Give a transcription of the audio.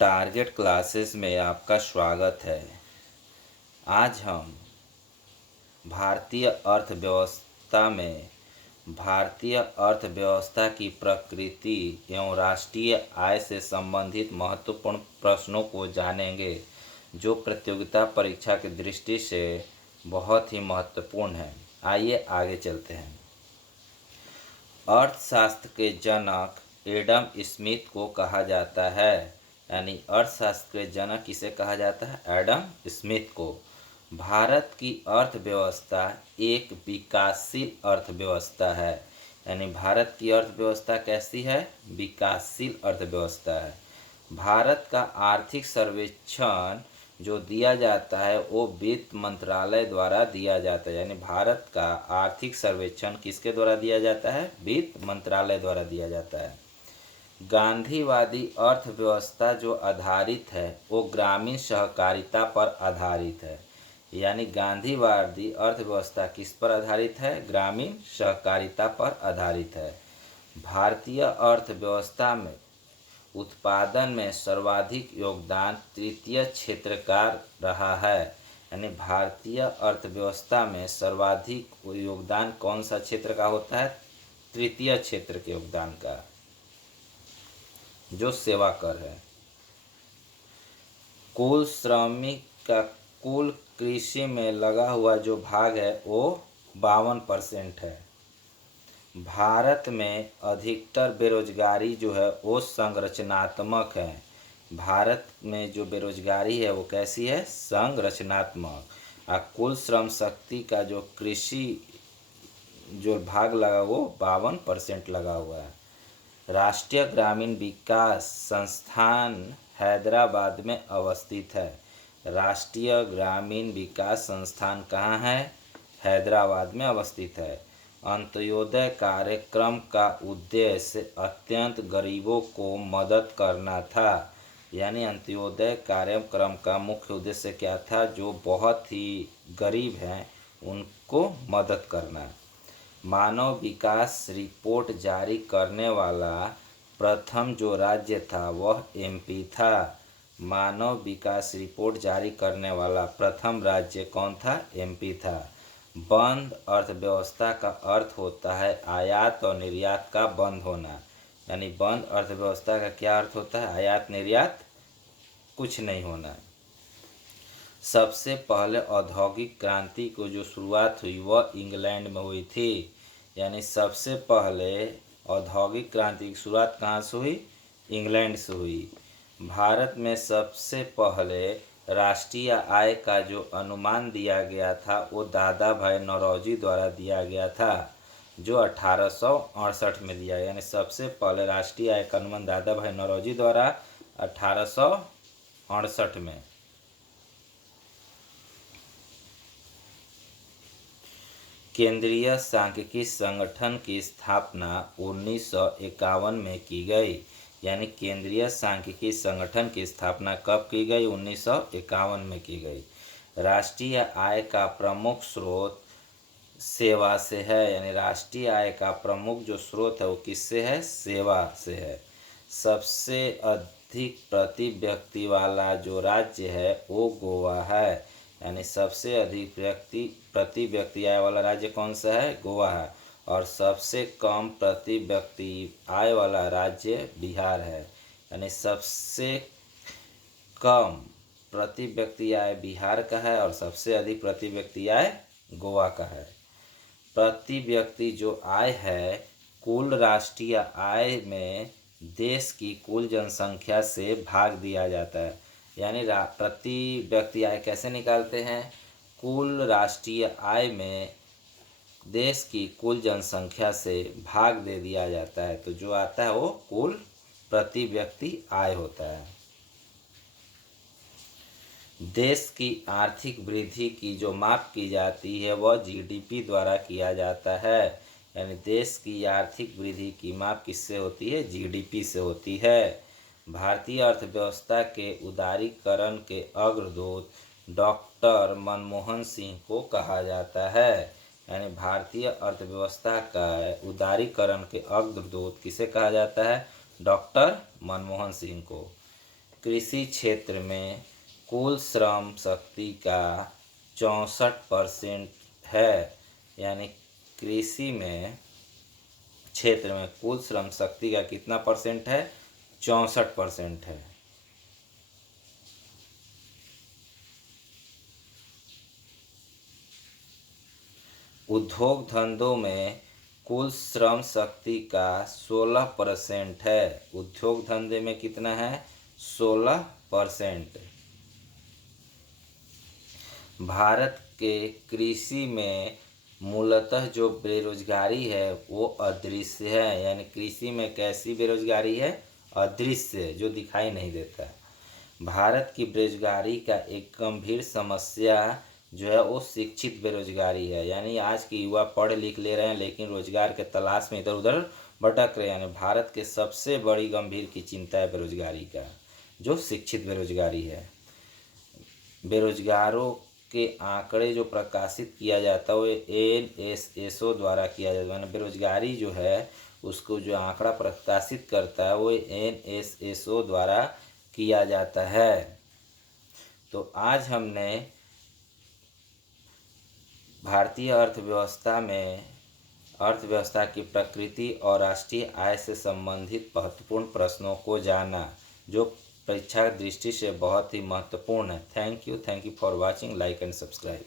Target classes में आपका स्वागत है। आज हम भारतीय अर्थव्यवस्था की प्रकृति एवं राष्ट्रीय आय से संबंधित महत्वपूर्ण प्रश्नों को जानेंगे, जो प्रतियोगिता परीक्षा की दृष्टि से बहुत ही महत्वपूर्ण है। आइए आगे चलते हैं। अर्थशास्त्र के जनक एडम स्मिथ को कहा जाता है, यानी अर्थशास्त्र के जनक किसे कहा जाता है? एडम स्मिथ को। भारत की अर्थव्यवस्था एक विकासशील अर्थव्यवस्था है, यानी भारत की अर्थव्यवस्था कैसी है? विकासशील अर्थव्यवस्था है। भारत का आर्थिक सर्वेक्षण जो दिया जाता है वो वित्त मंत्रालय द्वारा दिया जाता है, यानी भारत का आर्थिक सर्वेक्षण किसके द्वारा दिया जाता है? वित्त मंत्रालय द्वारा दिया जाता है। गांधीवादी अर्थव्यवस्था जो आधारित है वो ग्रामीण सहकारिता पर आधारित है, यानी गांधीवादी अर्थव्यवस्था किस पर आधारित है? ग्रामीण सहकारिता पर आधारित है। भारतीय अर्थव्यवस्था में उत्पादन में सर्वाधिक योगदान तृतीय क्षेत्र का रहा है, यानी भारतीय अर्थव्यवस्था में सर्वाधिक योगदान कौन सा क्षेत्र का होता है? तृतीय क्षेत्र के योगदान का, जो सेवा कर है। कुल श्रमिक का कुल कृषि में लगा हुआ जो भाग है वो 52% है। भारत में अधिकतर बेरोजगारी जो है वो संरचनात्मक है। भारत में जो बेरोजगारी है वो कैसी है? संरचनात्मक। और कुल श्रम शक्ति का जो कृषि जो भाग लगा वो 52% लगा हुआ है। राष्ट्रीय ग्रामीण विकास संस्थान हैदराबाद में अवस्थित है। राष्ट्रीय ग्रामीण विकास संस्थान कहाँ है? हैदराबाद में अवस्थित है। अंत्योदय कार्यक्रम का उद्देश्य अत्यंत गरीबों को मदद करना था, यानी अंत्योदय कार्यक्रम का मुख्य उद्देश्य क्या था? जो बहुत ही गरीब हैं उनको मदद करना। मानव विकास रिपोर्ट जारी करने वाला प्रथम जो राज्य था वह एमपी था। मानव विकास रिपोर्ट जारी करने वाला प्रथम राज्य कौन था? एमपी था। बंद अर्थव्यवस्था का अर्थ होता है आयात और निर्यात का बंद होना, यानी बंद अर्थव्यवस्था का क्या अर्थ होता है? आयात निर्यात कुछ नहीं होना। सबसे पहले औद्योगिक क्रांति को जो शुरुआत हुई वह इंग्लैंड में हुई थी, यानी सबसे पहले औद्योगिक क्रांति की शुरुआत कहाँ से हुई? इंग्लैंड से हुई। भारत में सबसे पहले राष्ट्रीय आय का जो अनुमान दिया गया था वो दादा भाई नौरोजी द्वारा दिया गया था, जो 1868 में दिया, यानी सबसे पहले राष्ट्रीय आय का अनुमान दादा भाई नौरोजी द्वारा 1868 में। केंद्रीय सांख्यिकी संगठन की स्थापना 1951 में की गई, यानी केंद्रीय सांख्यिकी संगठन की स्थापना कब की गई? 1951 में की गई। राष्ट्रीय आय का प्रमुख स्रोत सेवा से है, यानी राष्ट्रीय आय का प्रमुख जो स्रोत है वो किससे है? सेवा से है। सबसे अधिक प्रति व्यक्ति वाला जो राज्य है वो गोवा है, यानी सबसे अधिक प्रति व्यक्ति आय वाला राज्य कौन सा है? गोवा है। और सबसे कम प्रति व्यक्ति आय वाला राज्य बिहार है, यानी सबसे कम प्रति व्यक्ति आय बिहार का है और सबसे अधिक प्रति व्यक्ति आय गोवा का है। प्रति व्यक्ति जो आय है कुल राष्ट्रीय आय में देश की कुल जनसंख्या से भाग दिया जाता है, यानी प्रति व्यक्ति आय कैसे निकालते हैं? कुल राष्ट्रीय आय में देश की कुल जनसंख्या से भाग दे दिया जाता है, तो जो आता है वो कुल प्रति व्यक्ति आय होता है। देश की आर्थिक वृद्धि की जो माप की जाती है वह जीडीपी द्वारा किया जाता है, यानी देश की आर्थिक वृद्धि की माप किससे होती है? जीडीपी से होती है। भारतीय अर्थव्यवस्था के उदारीकरण के अग्रदूत डॉक्टर मनमोहन सिंह को कहा जाता है, यानी भारतीय अर्थव्यवस्था का उदारीकरण के अग्रदूत किसे कहा जाता है? डॉक्टर मनमोहन सिंह को। कृषि क्षेत्र में कुल श्रम शक्ति का 64% है। यानी कृषि में क्षेत्र में कुल श्रम शक्ति का कितना परसेंट है? 64% है। उद्योग धंधों में कुल श्रम शक्ति का 16% है। उद्योग धंधे में कितना है? 16%। भारत के कृषि में मूलतः जो बेरोजगारी है वो अदृश्य है। यानी कृषि में कैसी बेरोजगारी है? अदृश्य, जो दिखाई नहीं देता। भारत की बेरोजगारी का एक गंभीर समस्या जो है वो शिक्षित बेरोजगारी है। यानी आज के युवा पढ़ लिख ले रहे हैं लेकिन रोजगार के तलाश में इधर उधर भटक रहे हैं। यानी भारत के सबसे बड़ी गंभीर की चिंता है बेरोजगारी का, जो शिक्षित बेरोजगारी है। बेरोजगारों के आंकड़े जो प्रकाशित किया जाता है वो NSSO द्वारा किया जाता है। बेरोजगारी जो है उसको जो आंकड़ा प्रकाशित करता है वो NSSO द्वारा किया जाता है। तो आज हमने भारतीय अर्थव्यवस्था की प्रकृति और राष्ट्रीय आय से संबंधित महत्वपूर्ण प्रश्नों को जाना, जो परीक्षा दृष्टि से बहुत ही महत्वपूर्ण है। Thank you for watching. Like and subscribe.